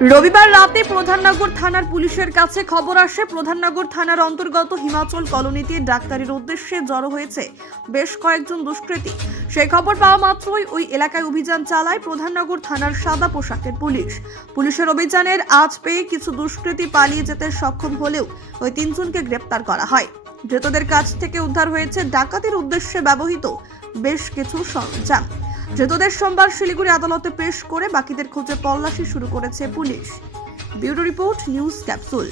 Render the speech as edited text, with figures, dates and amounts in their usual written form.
রবিবার রাতে প্রধাননগর থানার পুলিশের কাছে খবর আসে প্রধাননগর থানার অন্তর্গত হিমাচল কলোনিতে ডাক্তারির উদ্দেশ্যে জড়ো হয়েছে বেশ কয়েকজন দুষ্কৃতী। সেই খবর পাওয়া মাত্রই ওই এলাকায় অভিযান চালায় প্রধাননগর থানার সাদা পোশাকের পুলিশ। পুলিশের অভিযানের আঁচ পেয়ে কিছু দুষ্কৃতী পালিয়ে যেতে সক্ষম হলেও ওই তিনজনকে গ্রেপ্তার করা হয়। ধৃতদের কাছ থেকে উদ্ধার হয়েছে ডাকাতির উদ্দেশ্যে ব্যবহৃত বেশ কিছু সরঞ্জাম। ধৃতদের সোমবার শিলিগুড়ি আদালতে পেশ করে বাকিদের খোঁজে তল্লাশি শুরু করেছে police. Bureau report, news capsule.